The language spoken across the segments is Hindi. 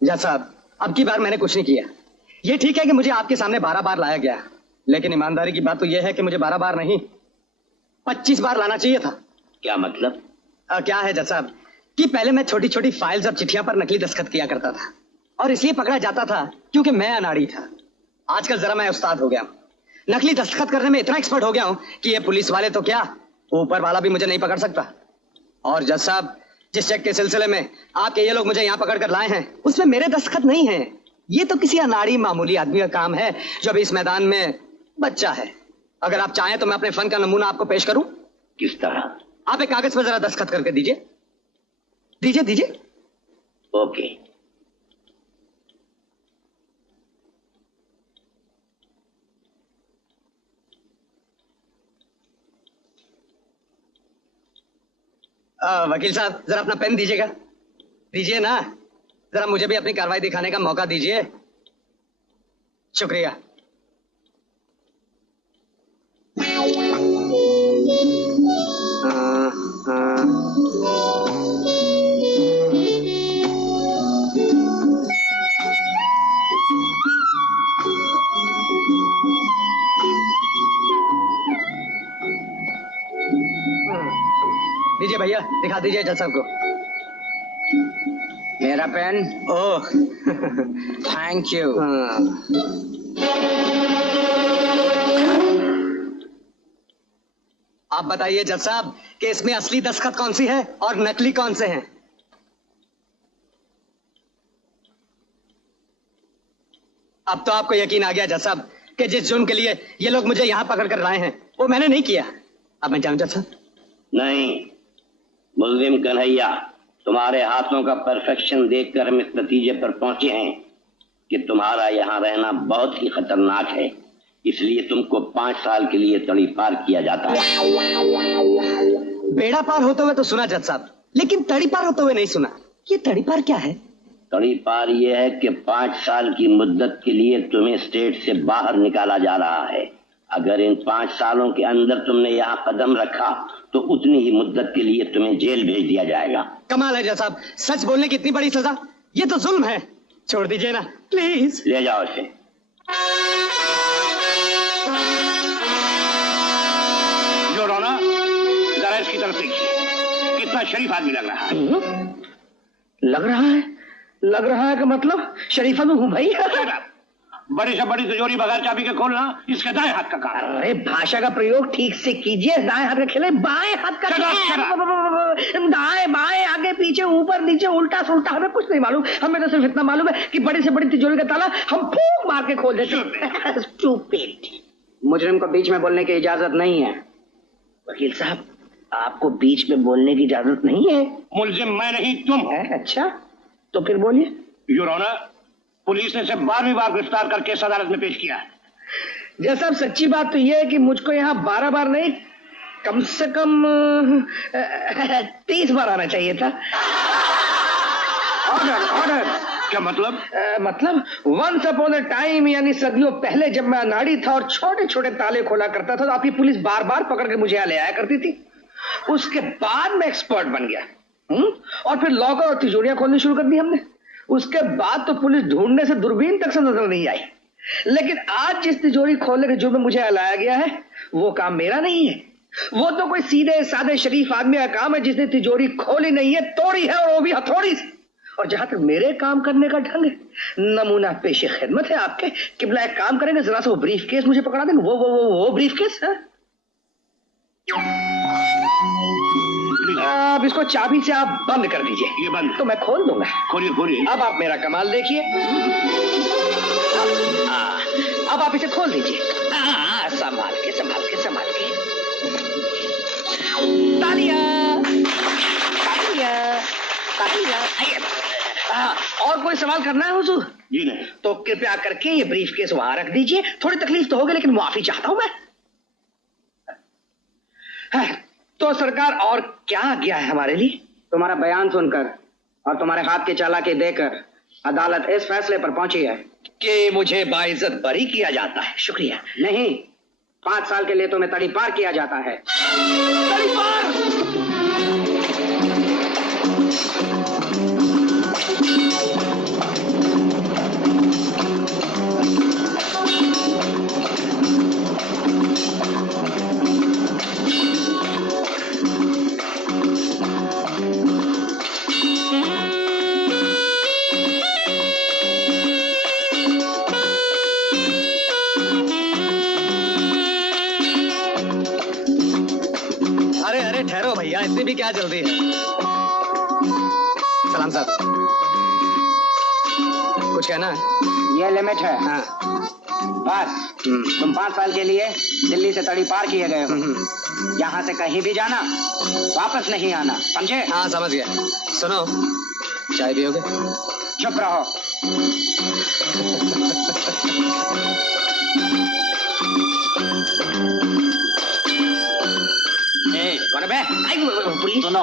जज साहब, अब की बार मैंने कुछ नहीं किया। ये ठीक है कि मुझे आपके सामने 12 बार लाया गया, लेकिन ईमानदारी की बात तो यह है कि मुझे 12 बार नहीं 25 बार लाना चाहिए था। क्या मतलब? क्या है जज साहब कि पहले मैं छोटी छोटी फाइल्स और चिट्ठियां पर नकली दस्तखत किया करता था और इसलिए पकड़ा जाता था क्योंकि मैं अनाड़ी था। आजकल जरा मैं उस्ताद हो गया हूं, नकली दस्तखत करने में इतना एक्सपर्ट हो गया हूं कि ये पुलिस वाले तो क्या, ऊपर वाला भी मुझे नहीं पकड़ सकता। और जज साहब, जिस चेक के सिलसिले में आपके ये लोग मुझे यहाँ पकड़ कर लाए हैं उसमें मेरे दस्तखत नहीं है। ये तो किसी अनाड़ी मामूली आदमी का काम है जो अभी इस मैदान में बच्चा है। अगर आप चाहें तो मैं अपने फन का नमूना आपको पेश करूं। किस तरह? आप एक कागज पर जरा दस्तखत करके दीजिए। दीजिए दीजिए। ओके। वकील साहब, जरा अपना पेन दीजिएगा। दीजिए ना, जरा मुझे भी अपनी कार्रवाई दिखाने का मौका दीजिए। शुक्रिया। दीजिए भैया, दिखा दीजिए जज साहब को। मेरा पेन। Oh thank you. आप बताइए जज साहब कि इसमें असली दस्तखत कौन सी है और नकली कौन से हैं? अब तो आपको यकीन आ गया जज साहब कि जिस जुर्म के लिए ये लोग मुझे यहां पकड़ कर लाए हैं वो मैंने नहीं किया। अब मैं जाऊं जज साहब? नहीं, मुल्जिम कन्हैया, तुम्हारे हाथों का परफेक्शन देखकर हम इस नतीजे पर पहुंचे हैं कि तुम्हारा यहाँ रहना बहुत ही खतरनाक है, इसलिए तुमको 5 साल के लिए तड़ीपार किया जाता है। बेड़ा पार होते हुए तो सुना जज साहब, लेकिन तड़ीपार होते हुए नहीं सुना। ये तड़ीपार क्या है? तड़ीपार यह है कि 5 साल की मुद्दत के लिए तुम्हें स्टेट से बाहर निकाला जा रहा है। अगर इन 5 सालों के अंदर तुमने यहाँ कदम रखा तो उतनी ही मुद्दत के लिए तुम्हें जेल भेज दिया जाएगा। कमाल है जज साहब, सच बोलने की इतनी बड़ी सजा, ये तो जुल्म है। छोड़ दीजिए ना प्लीज। ले जाओ इसे। योर ऑनर, जरा इसकी तरफ देखिए, कितना शरीफ आदमी लग रहा है। लग रहा है कि मतलब शरीफा में हूँ भाई। बड़ी से बड़ी तिजोरी बगैर चाबी के खोलना इसके दाएं हाथ का काम। अरे भाषा का प्रयोग ठीक से कीजिए। दाएं हाथ का खेले, बाएं हाथ का। दाएं बाएं आगे पीछे ऊपर नीचे उल्टा सुल्टा हमें कुछ नहीं मालूम। हमें तो सिर्फ इतना मालूम है कि बड़ी से बड़ी तिजोरी का ताला हम फूंक मार के खोल देते। स्टूपिड। मुजरिम को बीच में बोलने की इजाजत नहीं है। वकील साहब, आपको बीच में बोलने की इजाजत नहीं है? मुल्जिम मैं नहीं, तुम। अच्छा, तो फिर बोलिए। योर ऑनर, पुलिस ने इसे 12वीं बार गिरफ्तार करके इस अदालत में पेश किया है। जैसा सच्ची बात तो यह है कि मुझको यहाँ 12 बार नहीं, कम से कम 30 बार आना चाहिए था। ऑर्डर। क्या मतलब? मतलब वंस अपॉन अ टाइम, यानी सदियों पहले जब मैं अनाड़ी था और छोटे छोटे ताले खोला करता था तो आपकी पुलिस बार बार पकड़ के मुझे यहाँ ले आया करती थी। उसके बाद मैं एक्सपर्ट बन गया और फिर लॉकर और तिजोरियां खोलनी शुरू कर दी हमने। उसके बाद तो पुलिस ढूंढने से दूरबीन तक से नजर नहीं आई। लेकिन आज जिस तिजोरी खोलने के जुर्म में मुझे लाया गया है वो काम मेरा नहीं है। वो तो कोई सीधे साधे शरीफ आदमी का काम है जिसने तिजोरी खोली नहीं है, तोड़ी है, और वो भी हथौड़ी से। और जहां तक मेरे काम करने का ढंग है, नमूना पेशे खिदमत है आपके। किबला एक काम करेंगे, जरा सा वो ब्रीफ केस मुझे पकड़ा देंगे। वो ब्रीफ केस है। अब इसको चाबी से आप बंद कर दीजिए। ये बंद? तो मैं खोल दूंगा। खोलिए। अब आप मेरा कमाल देखिए। अब आप इसे खोल दीजिए। संभाल के। तालियां। और कोई सवाल करना है हुजूर? जी नहीं। तो कृपया करके ये ब्रीफ केस वहां रख दीजिए। थोड़ी तकलीफ तो होगी लेकिन माफी चाहता हूं मैं। तो सरकार, और क्या गया है हमारे लिए? तुम्हारा बयान सुनकर और तुम्हारे हाथ की चालाकी देकर अदालत इस फैसले पर पहुंची है कि मुझे बाइज्जत बरी किया जाता है। शुक्रिया। नहीं, 5 साल के लिए तुम्हें तड़ीपार किया जाता है। तड़ीपार? भी क्या जल्दी है। सलाम साहब, कुछ कहना है? ये लिमिट है। हाँ। बस तुम 5 साल के लिए दिल्ली से तड़ी पार किए गए हो। यहाँ से कहीं भी जाना, वापस नहीं आना, समझे? हाँ समझ गया। सुनो, चाय पियोगे? चुप रहो। पुलिस सुनो।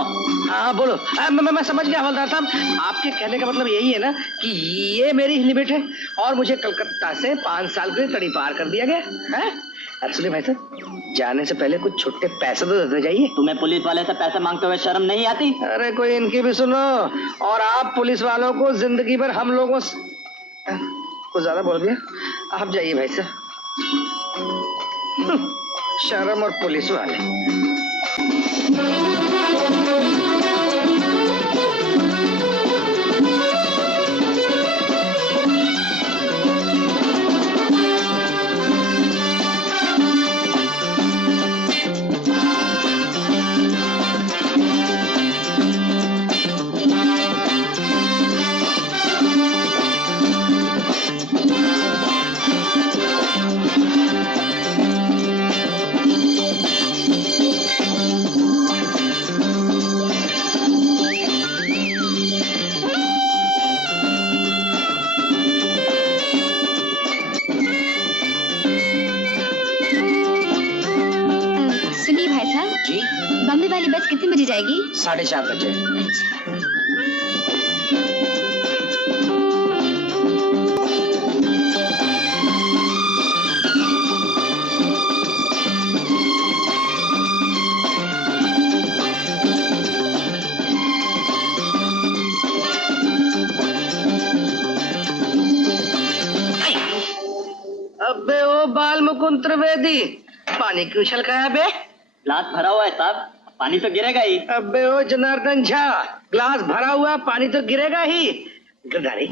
हाँ बोलो। मैं समझ गया हवलदार साहब, आपके कहने का मतलब यही है ना कि ये मेरी लिमिट है और मुझे कलकत्ता से 5 साल के लिए तड़ी पार कर दिया गया है। सुनिए भाई साहब, जाने से पहले कुछ छुट्टे पैसे तो दे जाइए। तुम्हें पुलिस वाले से पैसे मांगते हुए शर्म नहीं आती? अरे कोई इनकी भी सुनो। और आप पुलिस वालों को जिंदगी भर हम लोगों से कुछ ज्यादा बोल दिया। आप जाइए भाई साहब। शर्म और पुलिस वाले। बॉम्बे वाली बस कितने बजे जाएगी? 4:30 बजे। अबे ओ बाल मुकुंद त्रिवेदी, पानी क्यों छलकाया बे? ग्लास भरा हुआ है साहब, पानी तो गिरेगा ही। अबे ओ जनार्दन झा, ग्लास भरा हुआ पानी तो गिरेगा ही। गिरधारी,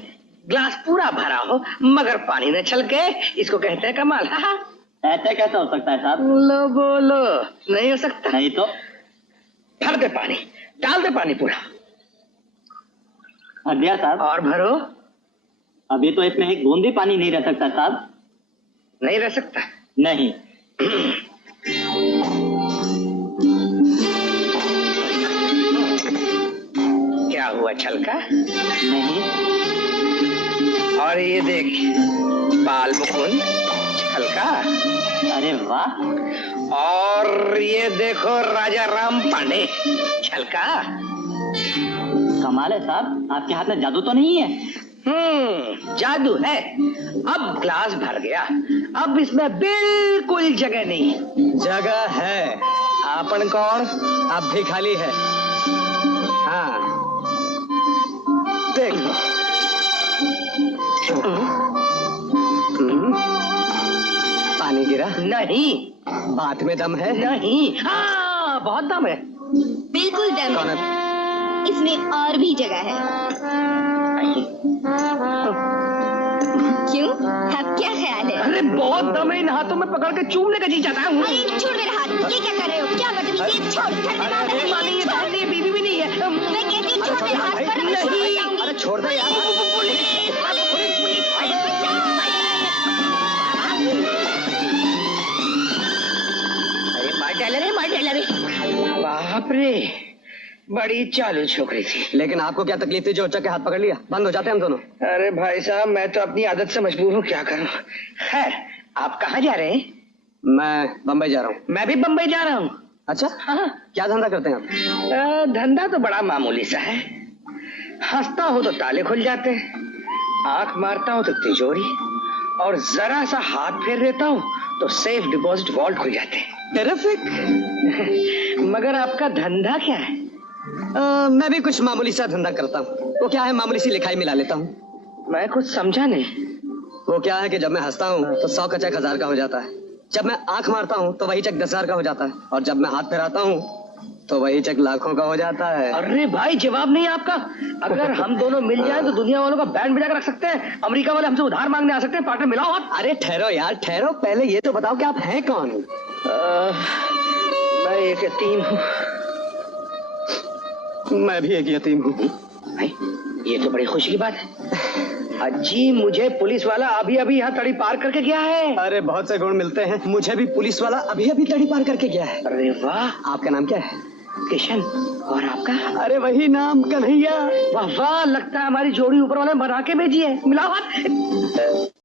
ग्लास पूरा भरा हो मगर पानी न छलके, इसको कहते हैं कमाल। ऐसे कैसे हो सकता है साहब? लो बोलो, नहीं हो सकता। नहीं तो भर दे पानी, डाल दे पानी पूरा। भर दिया साहब। और भरो। अभी तो इसमें एक बूंद भी पानी नहीं रह सकता साहब। नहीं रह सकता? नहीं। क्या हुआ, छलका? नहीं। और ये देख बाल मुकुंद, छलका। अरे वाह। और ये देखो राजा राम पांडे, छलका। कमाल है साहब, आपके हाथ में जादू तो नहीं है? जादू है। अब ग्लास भर गया, अब इसमें बिल्कुल जगह नहीं। जगह है। आपन कौन? अब भी खाली है। हाँ देख लो। पानी गिरा नहीं। बात में दम है? नहीं। हाँ बहुत दम है। बिल्कुल दम कौन है। है? इसमें और भी जगह है। क्यों, अब क्या ख्याल है? अरे बहुत दम है, इन हाथों में पकड़ के चूमने का जी चाहता हूँ। अरे छोड़ मेरा हाथ, ये क्या कर रहे हो? क्या बदतमीजी, छोड़। अरे मानी, ये बहन नहीं है, बीवी भी नहीं है। मैं कहती हूँ छोड़ मेरा हाथ, वरना मैं छोड़ जाऊंगी। अरे छोड़ दे यार। अरे मार डाला रे। बाप रे, बड़ी चालू छोकरी थी। लेकिन आपको क्या तकलीफ थी जो उच्चक के हाथ पकड़ लिया? बंद हो जाते हैं हम दोनों। अरे भाई साहब, मैं तो अपनी आदत से मजबूर हूँ, क्या करूँ। खैर, आप कहाँ जा रहे हैं? मैं बम्बई जा रहा हूँ। मैं भी बम्बई जा रहा हूँ। अच्छा, हाँ। क्या धंधा करते हैं आप? धंधा तो बड़ा मामूली सा है। हंसता हो तो ताले खुल जाते हैं, आंख मारता हूँ तो तिजोरी, और जरा सा हाथ फेर देता हूँ तो सेफ डिपॉजिट वॉल्ट खुल जाते हैं। टेरिफिक। मगर आपका धंधा क्या है? मैं भी कुछ मामूली सा धंधा करता हूँ। वो क्या है, मामूली सी लिखाई मिला लेता हूँ। मैं कुछ समझा नहीं। वो क्या है कि जब मैं हंसता हूँ तो 100 का चेक 1000 का हो जाता है। जब मैं आंख मारता हूँ तो वही चेक 10,000 का हो जाता है। और जब मैं हाथ फैराता हूँ तो वही चेक लाखों का हो जाता है। अरे भाई, जवाब नहीं आपका। अगर हम दोनों मिल जाएं तो दुनिया वालों का बैंड बजा कर रख सकते हैं। अमेरिका वाले हमसे उधार मांगने आ सकते हैं। पार्टनर मिलाओ आप। अरे ठहरो यार, ठहरो। पहले ये तो बताओ कि आप हैं कौन? मैं एक यतीम हूँ, मैं भी एक यतीम हूँ। ये तो बड़ी खुशी की बात है। अजी, मुझे पुलिस वाला अभी अभी यहाँ तड़ी पार करके गया है। अरे बहुत से गुण मिलते हैं, मुझे भी पुलिस वाला अभी अभी तड़ी पार करके गया है। अरे वाह। आपका नाम क्या है? किशन। और आपका? अरे वही नाम, कन्हैया। वाह वाह, लगता है हमारी जोड़ी ऊपर वाले बना के भेजी है। मिलाओ हाथ।